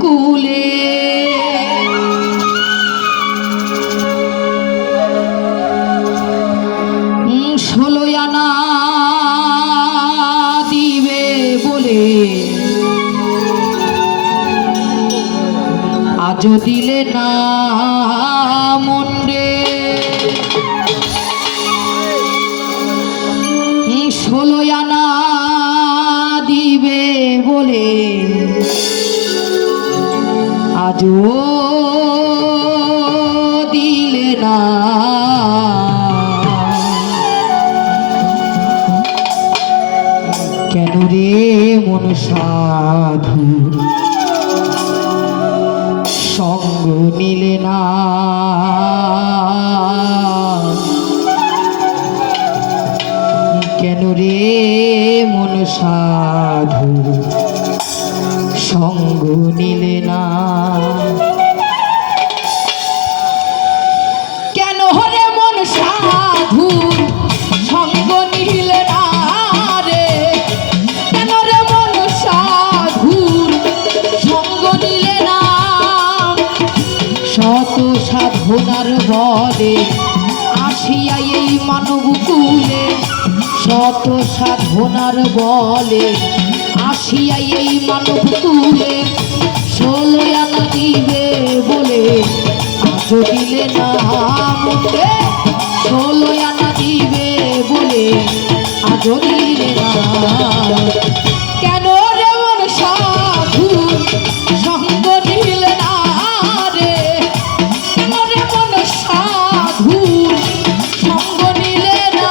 কুলে ষোলো আনা দিবে বলে আজও দিলে না মন্ডে ষোলো আনা দিবে বলে আজও দিলে না কেন রে মন সাধু সঙ্গ নিলে না কেন রে মন সাধু সঙ্গ নিলে না কেন রে মন সাধু সঙ্গ নিলে না রে কেন রে মন সাধুর সঙ্গ নিলে না শত সাধনার বলে আসিয়া এই মানব কুলে শত সাধনার বলে আসিয়া এই মানব কুলে ষোলো আনা দিবে বলে আজও দিলে না মন্ডে ষোলো আনা দিবে বলে আজও দিলে না কেন রে মন সাধু সঙ্গ নিলে না রে কেন রে মন সাধু সঙ্গ নিলে না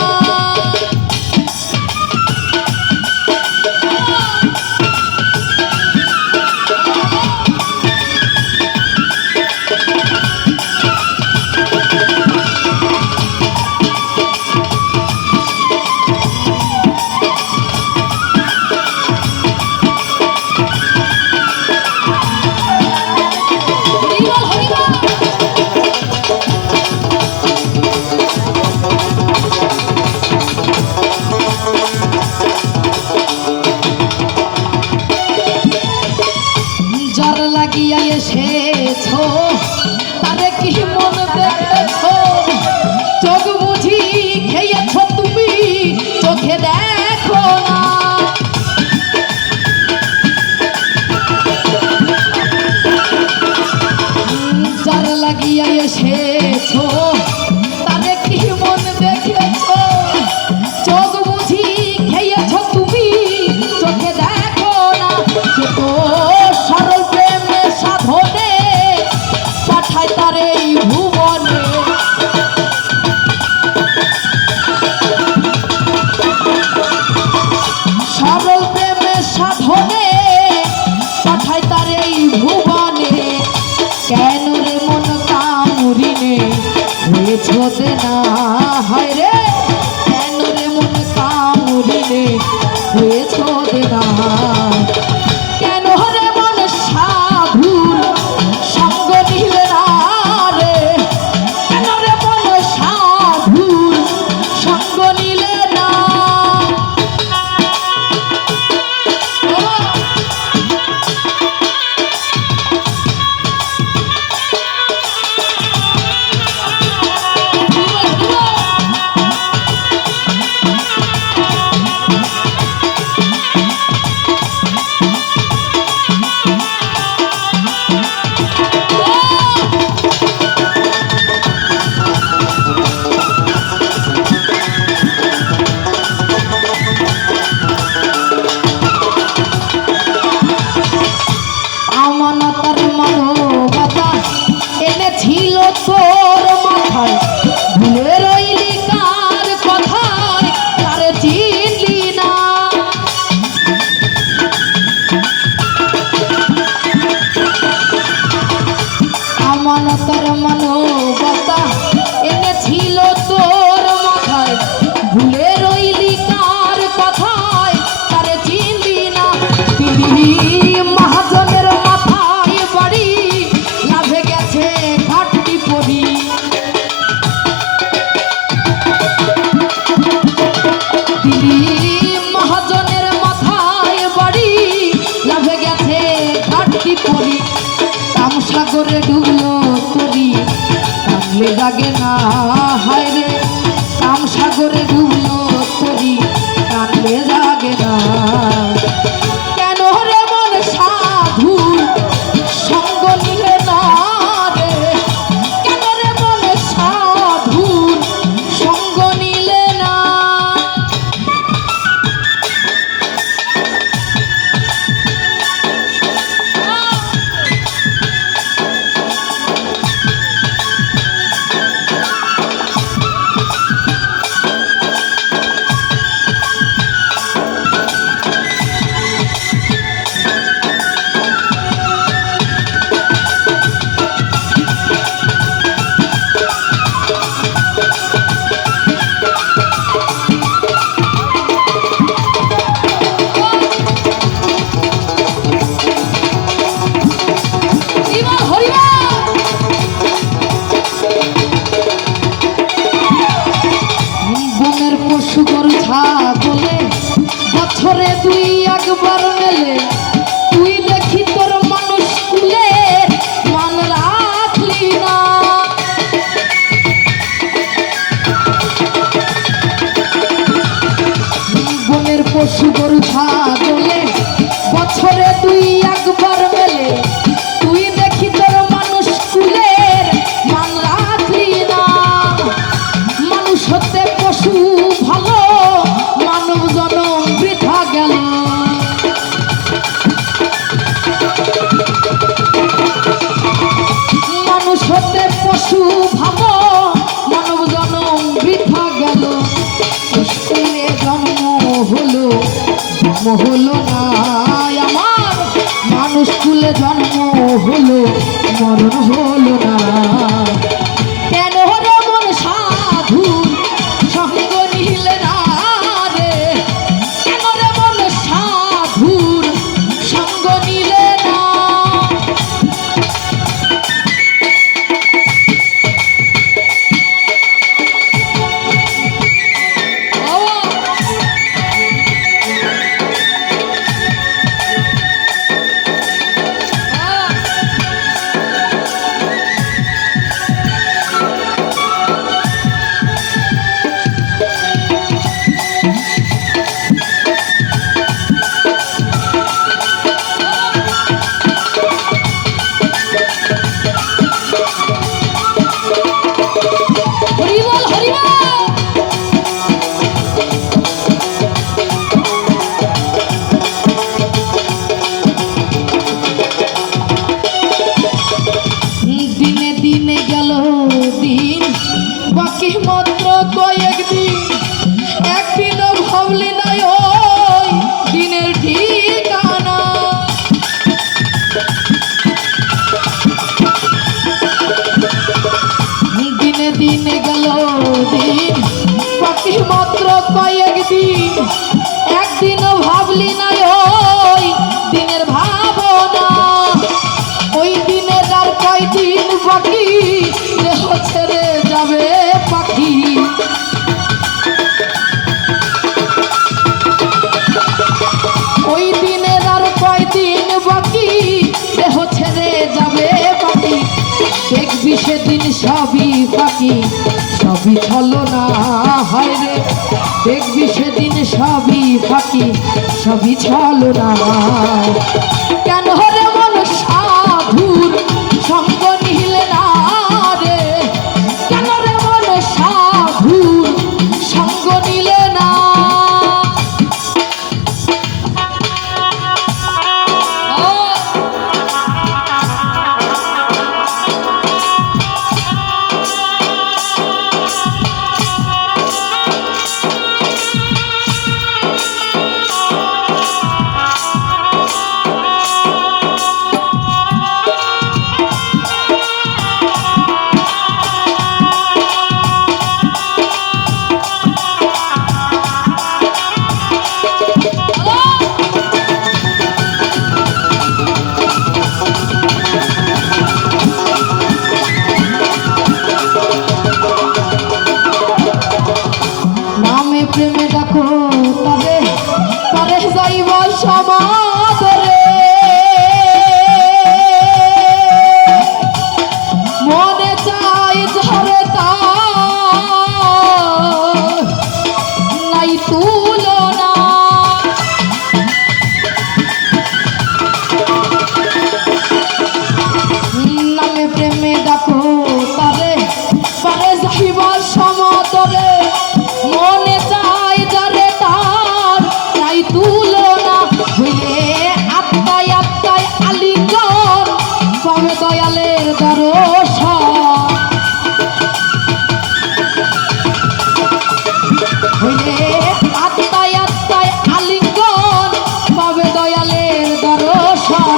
যার লাগিয়া এসেছো তারে কি মন দেখেছো চোখ বুঝি খেয়েছো তুমি চোখে দেখো না যার লাগিয়া এসেছো তারে কি মন দেখেছো চোখ বুঝি খেয়েছো তুমি চোখে দেখো না সে তো সরল প্রেমে সাধনে পাঠায় তার এই ভুবনে সরল প্রেমে সাধনে পাঠায় তার এই ভুবনে কেন রে মন কামুরিনে হয়েছোতে না হয় রে কেন রে মন কামুরিনে হয়েছোতে না কেন রে মন সাধুর সঙ্গ নিলে না রে কেন রে মন সাধুর সঙ্গ নিলে না আমানতার মানবতা এনেছিল তোর মাথায় ভুলে রইলি কার কথায় তার চিনলি না আমানতার মানবতা এনেছিল তোর মাথায় ভুলে রইলি কার কথায় তার চিনলি না তিনি মহাজনের মাথায় বাড়ি লাভে গেছে ঘাটতি পড়ি মহাজনের মাথায় বাড়ি লাভে গেছে ঘাটতি পড়ি জন্ম হলো মরণ হলো না। কেন রে মন সাধুর সঙ্গ নিলে না রে, কেন রে মন সাধুর সঙ্গ নিলে না। বাকি মাত্র কয়েকদিন, একদিনও ভাবলি না ওই দিনের ঠিকানা। দিনে দিনে গেল দিন, বাকি মাত্র কয়েকদিন, একদিনও ভাবলি না ওই দিনের ভাবনা। ওই দিনের আর কয়দিন বাকি, দেহ ছেড়ে যাবে পাখি। ওই দিনের আর কয়দিন বাকি, দেহ ছেড়ে যাবে পাখি। দেখবি সেদিন সবই পাখি, সবই ছলনা হয় রে। দেখবি সেদিন সবই পাখি, সবই ছলনা। কেন রে মন সাধুর সঙ্গ নিলে না রে, কেন রে মন সাধুর সঙ্গ নিলে না। প্রেমে ডাকো তবে পরে যাইব সমাদরে। মনে চাই ঝরে তার নাই তুলনা। নামে প্রেমে ডাকো তারে পরে যাইব সমাদরে। মনে চাই যারে তার নাই তুলনা। হইলে আত্মায় আত্মায় আলিঙ্গন পাবে দয়ালের দর্শন। হইলে আত্মায় আত্মায় আলিঙ্গন পাবে দয়ালের দর্শন।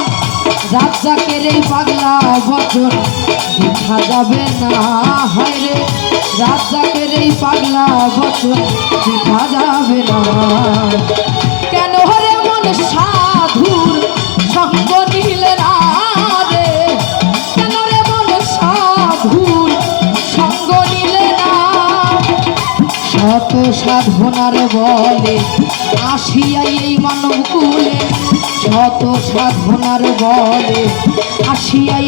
রাজ্জাকের এই পাগলা বচন দেখা যাবে না হয় রে। রাজ্জাকের এই পাগলা বচন দেখা যাবে না। কেন রে মন সাধুর সঙ্গ নিলে না রে, কেন রে মন সাধুর সঙ্গ নিলে না। শত সাধনার বলে আসিয়াই এই মানব কুলে, শত সাধনার বলে আসিয়াই